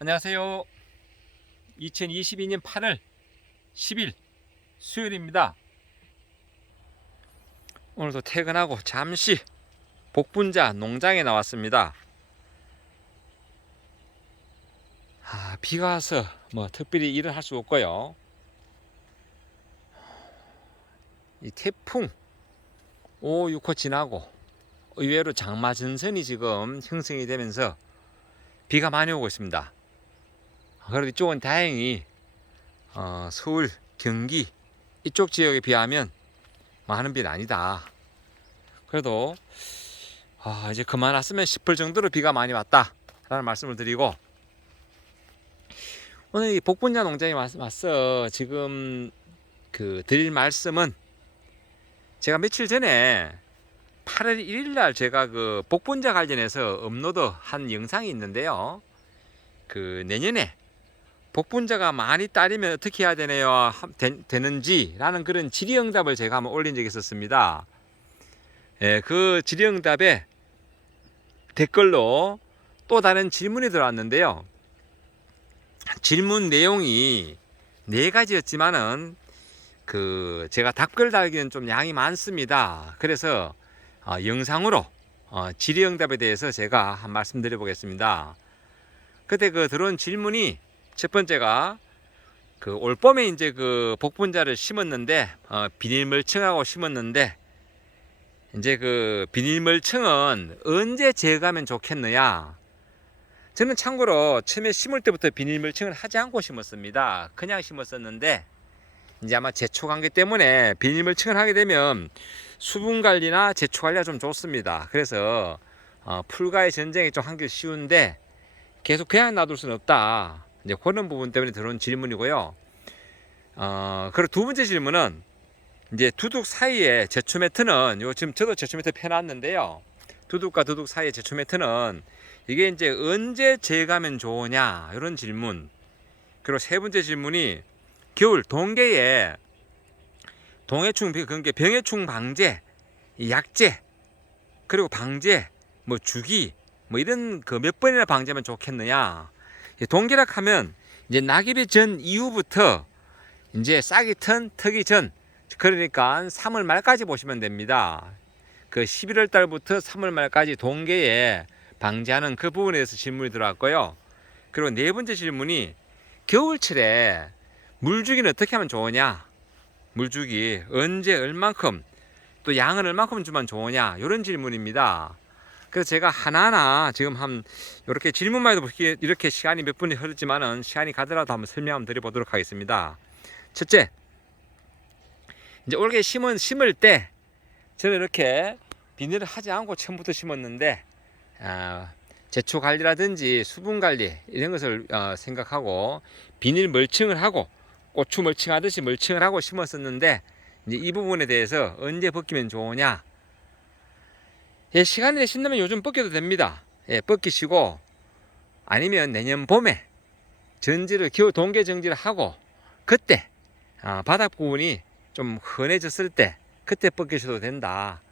안녕하세요. 2022년 8월 10일 수요일입니다. 오늘도 퇴근하고 잠시 복분자 농장에 나왔습니다. 비가 와서 특별히 일을 할 수 없고요. 이 태풍 5, 6호 지나고 의외로 장마 전선이 지금 형성이 되면서 비가 많이 오고 있습니다. 그래도 이쪽은 다행히 서울, 경기 이쪽 지역에 비하면 많은 비는 아니다. 그래도 이제 그만 왔으면 싶을 정도로 비가 많이 왔다 라는 말씀을 드리고, 오늘 이 복분자 농장에 와서 지금 드릴 말씀은, 제가 며칠 전에 8월 1일 날 제가 복분자 관련해서 업로드한 영상이 있는데요. 내년에 복분자가 많이 따리면 어떻게 해야 되는지라는 그런 질의응답을 제가 한번 올린 적이 있었습니다. 그 질의응답에 댓글로 또 다른 질문이 들어왔는데요. 질문 내용이 4가지였지만은 제가 답글 달기는 좀 양이 많습니다. 그래서 영상으로 질의응답에 대해서 제가 한 말씀 드려보겠습니다. 그때 들어온 질문이, 첫 번째가 올봄에 이제 복분자를 심었는데 비닐멀칭하고 심었는데, 이제 비닐멀칭은 언제 제거하면 좋겠느냐. 저는 참고로 처음에 심을 때부터 비닐멀칭을 하지 않고 심었습니다. 그냥 심었었는데, 이제 아마 제초 관계 때문에 비닐멀칭을 하게 되면 수분 관리나 제초 관리가 좀 좋습니다. 그래서 풀과의 전쟁이 좀 하기 쉬운데 계속 그냥 놔둘 수는 없다. 이제 그런 부분 때문에 들어온 질문이고요. 그리고 두 번째 질문은, 이제 두둑 사이에 제초 매트는, 지금 저도 제초 매트 펴놨는데요. 두둑과 두둑 사이에 제초 매트는 이게 이제 언제 제거하면 좋으냐, 이런 질문. 그리고 세 번째 질문이, 겨울 동계에 동해충, 병해충 방제, 약제, 그리고 방제, 주기, 이런 몇 번이나 방제하면 좋겠느냐. 동계락 하면 이제 낙엽이 전 이후부터 이제 싹이 트기 전, 그러니까 3월 말까지 보시면 됩니다. 11월 달부터 3월 말까지 동계에 방제하는 그 부분에 대해서 질문이 들어왔고요. 그리고 네 번째 질문이, 겨울철에 물주기는 어떻게 하면 좋으냐, 물주기 언제 얼만큼, 또 양은 얼만큼 주면 좋으냐, 이런 질문입니다. 그래서 제가 하나하나 지금 이렇게 질문만 해도 이렇게 시간이 몇 분이 흐르지만은 시간이 가더라도 한번 설명 한번 드려보도록 하겠습니다. 첫째, 이제 올게 심을 때 저는 이렇게 비닐을 하지 않고 처음부터 심었는데, 제초 관리라든지 수분 관리 이런 것을 생각하고 비닐 멀칭을 하고 고추 멀칭하듯이 멀칭을 하고 심었었는데, 이제 이 부분에 대해서 언제 벗기면 좋으냐. 시간이 되신다면 요즘 벗겨도 됩니다. 벗기시고, 아니면 내년 봄에 겨울 동계 정지를 하고, 그때 바닥 부분이 좀 흔해졌을 때 그때 벗기셔도 된다.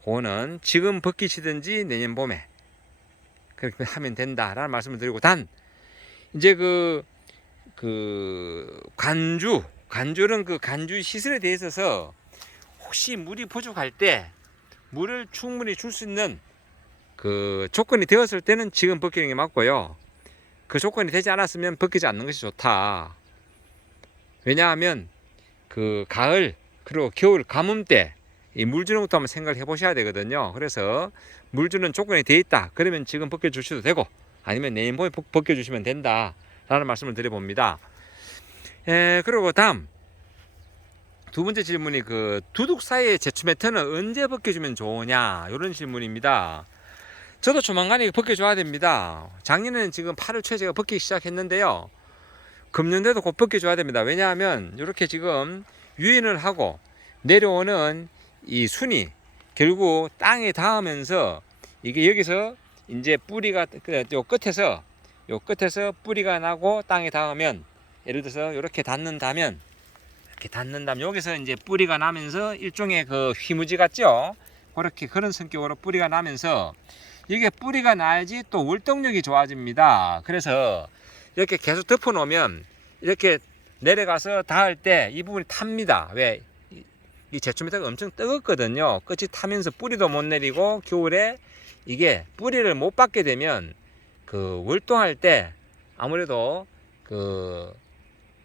그거는 지금 벗기시든지 내년 봄에 그렇게 하면 된다라는 말씀을 드리고, 단 이제 관주는 관주 시설에 대해서 혹시 물이 부족할 때 물을 충분히 줄 수 있는 조건이 되었을 때는 지금 벗기는 게 맞고요. 그 조건이 되지 않았으면 벗기지 않는 것이 좋다. 왜냐하면 가을 그리고 겨울 가뭄 때 이 물 주는 것도 한번 생각을 해보셔야 되거든요. 그래서 물 주는 조건이 돼 있다, 그러면 지금 벗겨 주셔도 되고, 아니면 내년 봄에 벗겨 주시면 된다 라는 말씀을 드려봅니다. 그리고 다음 두 번째 질문이, 두둑 사이의 제초 매트는 언제 벗겨주면 좋으냐, 이런 질문입니다. 저도 조만간에 벗겨줘야 됩니다. 작년에는 지금 8월 초에 제가 벗기기 시작했는데요. 금년도에도 곧 벗겨줘야 됩니다. 왜냐하면 이렇게 지금 유인을 하고 내려오는 이 순이 결국 땅에 닿으면서, 이게 여기서 이제 뿌리가 요 끝에서 뿌리가 나고 땅에 닿으면, 예를 들어서 이렇게 닿는다면 여기서 이제 뿌리가 나면서 일종의 휘무지 같죠. 그렇게 그런 성격으로 뿌리가 나면서 이게 뿌리가 나야지 또 월동력이 좋아집니다. 그래서 이렇게 계속 덮어 놓으면 이렇게 내려가서 닿을 때 이 부분이 탑니다. 왜? 이 제초미터가 엄청 뜨겁거든요. 끝이 타면서 뿌리도 못 내리고 겨울에 이게 뿌리를 못 받게 되면 그 월동할 때 아무래도 그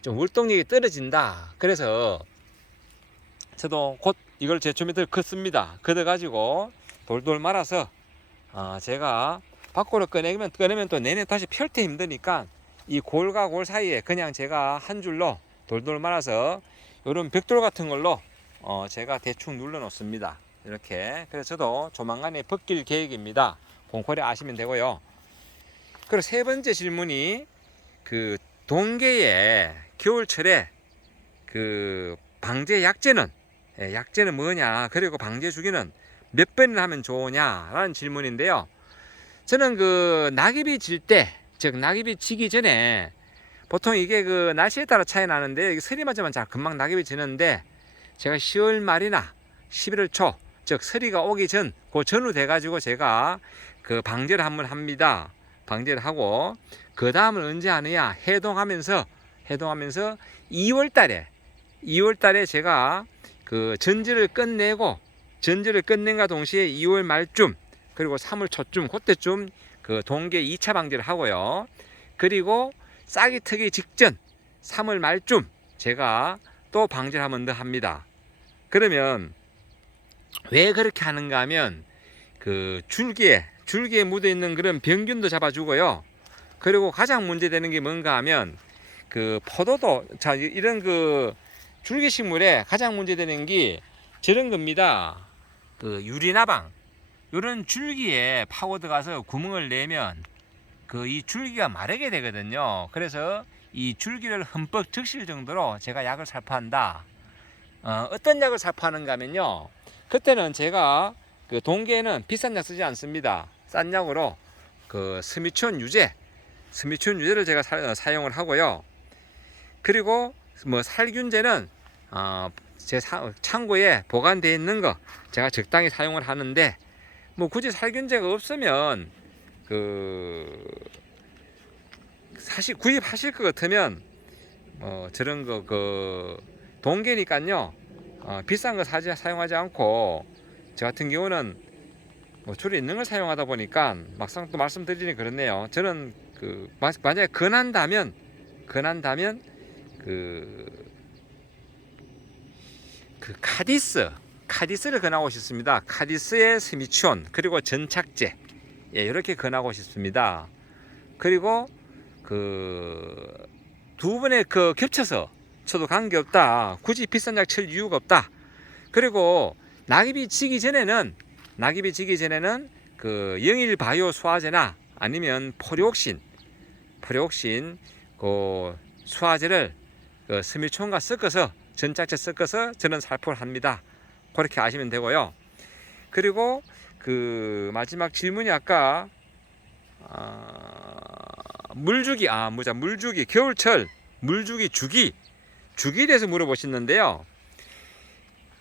좀 월동력이 떨어진다. 그래서 저도 곧 이걸 제초미터를 걷습니다. 걷어가지고 돌돌 말아서 제가 밖으로 꺼내면 또 내내 다시 펼 때 힘드니까 이 골과 골 사이에 그냥 제가 한 줄로 돌돌 말아서 이런 벽돌 같은 걸로 제가 대충 눌러 놓습니다. 이렇게. 그래서 저도 조만간에 벗길 계획입니다. 공콜에 아시면 되고요. 그리고 세 번째 질문이 그 동계에 겨울철에 그 방제 약제는 뭐냐, 그리고 방제 주기는 몇 번이나 하면 좋으냐라는 질문인데요. 저는 그 낙엽이 질 때, 즉 낙엽이 지기 전에 보통 이게 그 날씨에 따라 차이 나는데 서리 맞으면 잘 금방 낙엽이 지는데 제가 10월 말이나 11월 초, 즉 서리가 오기 전, 그 전후 돼 가지고 제가 그 방제를 한번 합니다. 방제를 하고 그 다음은 언제 하느냐, 해동하면서 2월 달에 제가 그 전지를 끝내고 전지를 끝낸과 동시에 2월 말쯤 그리고 3월 초쯤 그때쯤 그 동계 2차 방제를 하고요. 그리고 싹이 트기 직전 3월 말쯤 제가 또 방제를 한 번 더 합니다. 그러면 왜 그렇게 하는가 하면 그 줄기에 묻어 있는 그런 병균도 잡아주고요. 그리고 가장 문제되는 게 뭔가 하면 그 포도도, 자, 이런 그 줄기식물에 가장 문제되는 게 저런 겁니다. 그 유리나방, 이런 줄기에 파고 들어가서 구멍을 내면 그 이 줄기가 마르게 되거든요. 그래서 이 줄기를 흠뻑 적실 정도로 제가 약을 살포한다. 어떤 약을 살포하는가 하면요, 그때는 제가 그 동계에는 비싼 약 쓰지 않습니다. 싼 약으로 그 스미촌 유제를 제가 사용을 하고요. 그리고 뭐 살균제는 제 창고에 보관되어 있는 거 제가 적당히 사용을 하는데, 뭐 굳이 살균제가 없으면 그 사실 구입하실 것 같으면 저런 거 그 동계니까요, 비싼 거 사용하지 않고 저 같은 경우는 뭐 줄에 있는 걸 사용하다 보니까 막상 또 말씀드리니 그렇네요. 저는 그 만약에 근한다면 그 카디스를 권하고 싶습니다. 카디스의 스미촌 그리고 전착제, 이렇게 권하고 싶습니다. 그리고 그 두 번에 그 겹쳐서 쳐도 관계없다. 굳이 비싼 약 칠 이유가 없다. 그리고 낙엽이 지기 전에는 그 영일 바이오 소화제나 아니면 포리옥신 그 소화제를 그 스미촌과 섞어서, 전착제 섞어서 저는 살포를 합니다. 그렇게 아시면 되고요. 그리고 그 마지막 질문이 아까 물주기, 겨울철 물주기에 대해서 물어보셨는데요.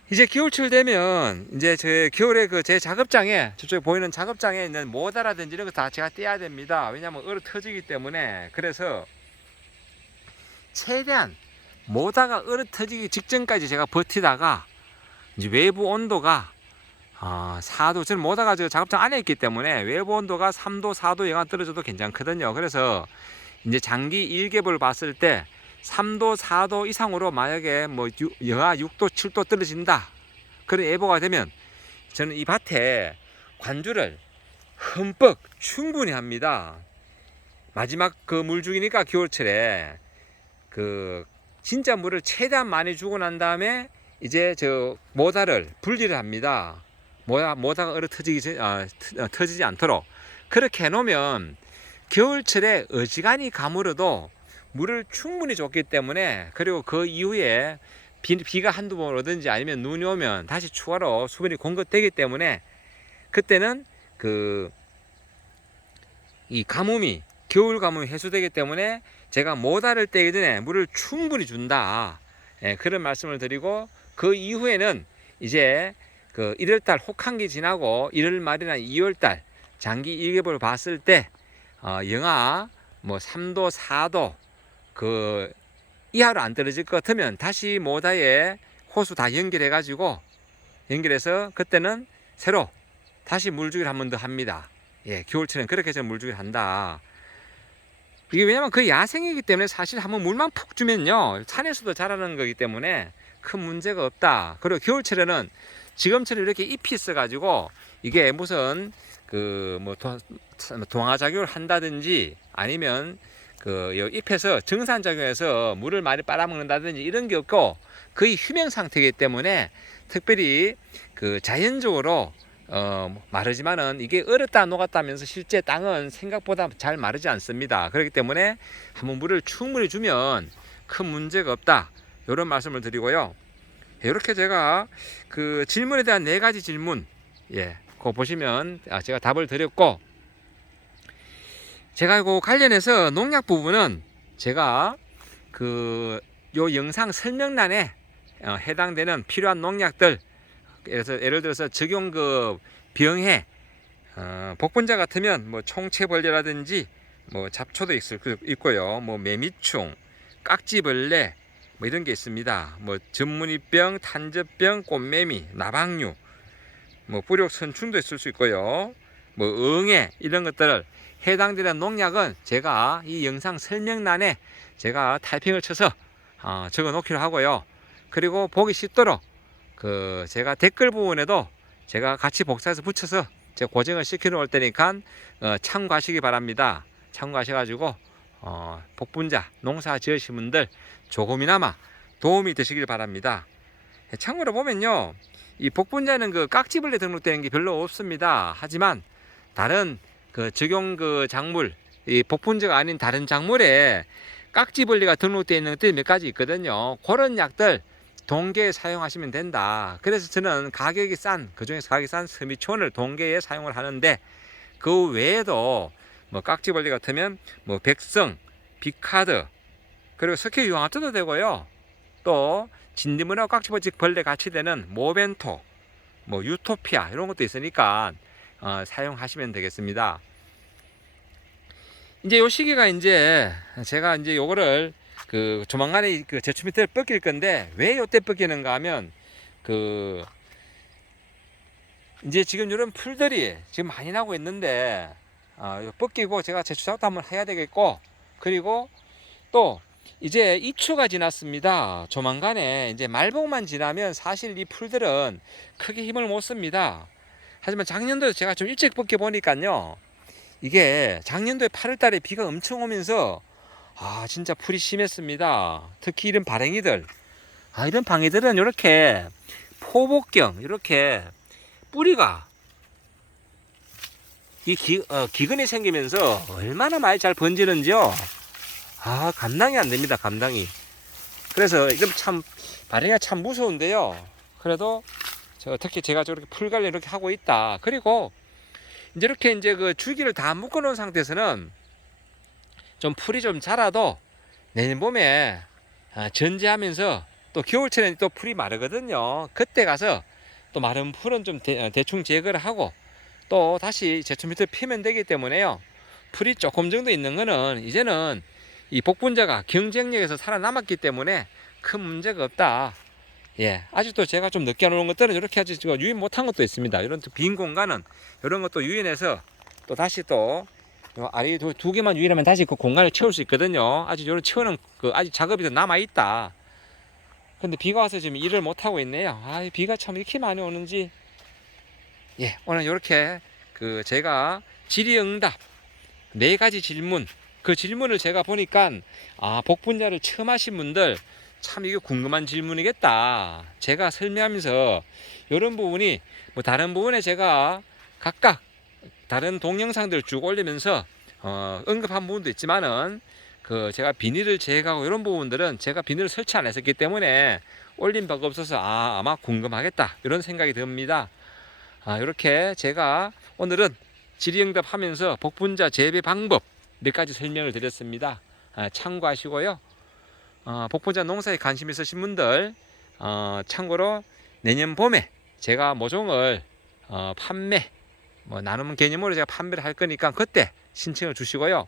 이제 겨울철 되면 이제 제 겨울에 그 제 작업장에, 저쪽에 보이는 작업장에 있는 모다라든지 이런 거 다 제가 떼야 됩니다. 왜냐하면 얼어 터지기 때문에. 그래서 최대한 모다가 얼어 터지기 직전까지 제가 버티다가 이제 외부 온도가 4도, 저는 모다가 저 작업장 안에 있기 때문에 외부 온도가 3도, 4도 영하 떨어져도 괜찮거든요. 그래서 이제 장기 일ገብ을 봤을 때 3도, 4도 이상으로 만약에 뭐 영하 6도, 7도 떨어진다, 그런 예보가 되면 저는 이 밭에 관주를 흠뻑 충분히 합니다. 마지막 그 물주기니까 겨울철에 그 진짜 물을 최대한 많이 주고 난 다음에 이제 저 모다를 분리를 합니다. 모다가 얼어 터지지 않도록. 그렇게 해놓으면 겨울철에 어지간히 가물어도 물을 충분히 줬기 때문에, 그리고 그 이후에 비가 한두 번 오든지 아니면 눈이 오면 다시 추가로 수분이 공급되기 때문에 그때는 이 가뭄이, 겨울 가뭄이 해소되기 때문에 제가 모다를 떼기 전에 물을 충분히 준다, 그런 말씀을 드리고, 그 이후에는 이제 그 1월달 혹한기 지나고 1월 말이나 2월달 장기 일ገብ을 봤을 때 영하 뭐 3도 4도 그 이하로 안 떨어질 것 같으면 다시 모다에 호수 다 연결해서 그때는 새로 다시 물주기를 한 번 더 합니다. 예, 겨울철엔 그렇게 해서 물주기를 한다. 이게 왜냐면 그 야생이기 때문에 사실 한번 물만 푹 주면요 산에서도 자라는 거기 때문에 큰 문제가 없다. 그리고 겨울철에는 지금처럼 이렇게 잎이 있어 가지고 이게 무슨 그 뭐 동화작용을 한다든지 아니면 그 잎에서 정산작용해서 물을 많이 빨아먹는다든지 이런 게 없고 거의 휴명 상태이기 때문에 특별히 그 자연적으로 마르지만은 이게 얼었다 녹았다 하면서 실제 땅은 생각보다 잘 마르지 않습니다. 그렇기 때문에 한번 물을 충분히 주면 큰 문제가 없다. 이런 말씀을 드리고요. 이렇게 제가 그 질문에 대한 4가지 질문, 예, 그거 보시면 제가 답을 드렸고, 제가 그 관련해서 농약 부분은 제가 그 요 영상 설명란에 해당되는 필요한 농약들, 그래서 예를 들어서 적용급 병해, 복분자 같으면 뭐 총체벌레라든지 뭐 잡초도 있고요, 뭐 매미충, 깍지벌레 뭐 이런 게 있습니다. 뭐 전문이병, 탄저병, 꽃매미, 나방류, 뭐 뿌력선충도 있을 수 있고요, 뭐 응애 이런 것들을 해당되는 농약은 제가 이 영상 설명란에 제가 타이핑을 쳐서 적어 놓기로 하고요. 그리고 보기 쉽도록 그 제가 댓글 부분에도 제가 같이 복사해서 붙여서 제가 고정을 시켜 놓을 테니까 참고하시기 바랍니다. 참고하셔가지고 복분자 농사 지으신 분들 조금이나마 도움이 되시길 바랍니다. 참고로 보면요, 이 복분자는 그 깍지벌레 등록되는 게 별로 없습니다. 하지만 다른 그 적용 그 작물, 이 복분자가 아닌 다른 작물에 깍지벌레가 등록되어 있는 것들이 몇 가지 있거든요. 그런 약들 동계에 사용하시면 된다. 그래서 저는 가격이 싼, 그중에서 가격이 싼 스미촌을 동계에 사용을 하는데, 그 외에도 뭐 깍지벌레 같으면 뭐 백성, 비카드, 그리고 석회 유황합쳐도 되고요. 또 진드문하고 깍지벌레 같이 되는 모벤토, 뭐 유토피아 이런 것도 있으니까 사용하시면 되겠습니다. 이제 요 시기가 이제 제가 이제 요거를 그 조만간에 그 제초 밑을 뻗길 건데, 왜 요때 뻗기는가 하면 그 이제 지금 이런 풀들이 지금 많이 나고 있는데 뻗기고 제가 제초 작업도 한번 해야 되겠고, 그리고 또 이제 입추가 지났습니다. 조만간에 이제 말복만 지나면 사실 이 풀들은 크게 힘을 못 씁니다. 하지만 작년도에 제가 좀 일찍 뻗겨 보니까요, 이게 작년도에 8월달에 비가 엄청 오면서 진짜 풀이 심했습니다. 특히 이런 발행이들, 이런 방이들은 이렇게 포복경 이렇게 뿌리가 이 기근이 생기면서 얼마나 많이 잘 번지는지요. 감당이 안 됩니다. 감당이. 그래서 이건 참 발행이 참 무서운데요. 그래도 특히 제가 저렇게 풀 관리 이렇게 하고 있다. 그리고 이제 이렇게 이제 그 줄기를 다 묶어 놓은 상태에서는 좀 풀이 좀 자라도 내년 봄에 전제하면서 또 겨울철에는 또 풀이 마르거든요. 그때 가서 또 마른 풀은 좀 대충 제거를 하고 또 다시 제초 밑을 피면 되기 때문에요. 풀이 조금 정도 있는 거는 이제는 이 복분자가 경쟁력에서 살아남았기 때문에 큰 문제가 없다. 예, 아직도 제가 좀 늦게 놓은 것들은 이렇게 아직 유인 못한 것도 있습니다. 이런 빈 공간은 이런 것도 유인해서 또 다시 또 아래 두 개만 유인하면 다시 그 공간을 채울 수 있거든요. 아직 이런 채우는 아직 작업이 더 남아 있다. 근데 비가 와서 지금 일을 못 하고 있네요. 비가 참 이렇게 많이 오는지. 예, 오늘 이렇게 그 제가 질의응답 4가지 질문, 그 질문을 제가 보니까 복분자를 처음 하신 분들 참 이게 궁금한 질문이겠다. 제가 설명하면서 이런 부분이 뭐 다른 부분에 제가 각각 다른 동영상들 쭉 올리면서 언급한 부분도 있지만은 그 제가 비닐을 제거하고 이런 부분들은 제가 비닐을 설치 안 했었기 때문에 올린 바가 없어서 아마 궁금하겠다 이런 생각이 듭니다. 이렇게 제가 오늘은 질의응답 하면서 복분자 재배 방법 몇 가지 설명을 드렸습니다. 참고하시고요. 복분자 농사에 관심 있으신 분들 참고로 내년 봄에 제가 모종을 판매 뭐 나눔 개념으로 제가 판매를 할 거니까 그때 신청을 주시고요.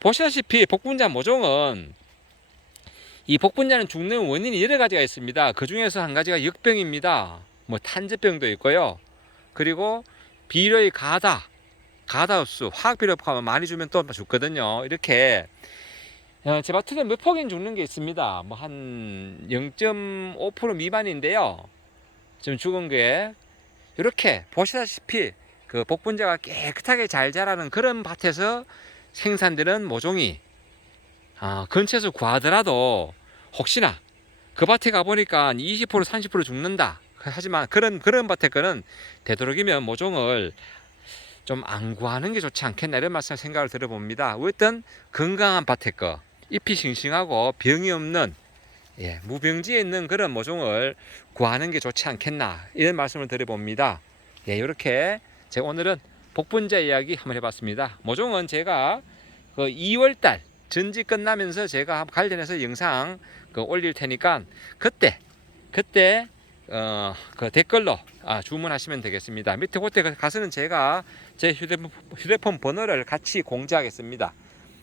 보시다시피 복분자 모종은 이 복분자는 죽는 원인이 여러 가지가 있습니다. 그 중에서 한 가지가 역병입니다. 뭐 탄저병도 있고요. 그리고 비료의 가다 흡수, 화학 비료 많이 주면 또 죽거든요. 이렇게 제바트는 몇 폭인 죽는 게 있습니다. 뭐 한 0.5% 미만인데요. 지금 죽은 게 이렇게 보시다시피 그 복분자가 깨끗하게 잘 자라는 그런 밭에서 생산되는 모종이 근처에서 구하더라도 혹시나 그 밭에 가보니까 20% 30% 죽는다. 하지만 그런 밭에 거는 되도록이면 모종을 좀 안 구하는 게 좋지 않겠나 이런 말씀 생각을 들어봅니다. 어떤 건강한 밭에 거 잎이 싱싱하고 병이 없는 무병지에 있는 그런 모종을 구하는 게 좋지 않겠나 이런 말씀을 드려봅니다. 이렇게 제가 오늘은 복분자 이야기 한번 해봤습니다. 모종은 제가 그 2월달 전지 끝나면서 제가 관련해서 영상 올릴 테니까 그때 그 댓글로 주문하시면 되겠습니다. 밑에 그때 가서는 제가 제 휴대폰 번호를 같이 공지하겠습니다.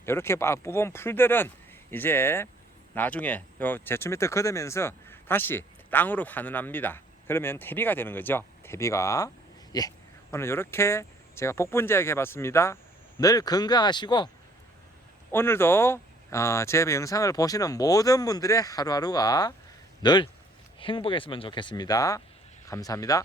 이렇게 뽑은 풀들은 이제 나중에 제초 밑에 걷으면서 다시 땅으로 환원합니다. 그러면 퇴비가 되는 거죠. 퇴비가. 오늘 이렇게 제가 복분자 이야기 해봤습니다. 늘 건강하시고 오늘도 제 영상을 보시는 모든 분들의 하루하루가 늘 행복했으면 좋겠습니다. 감사합니다.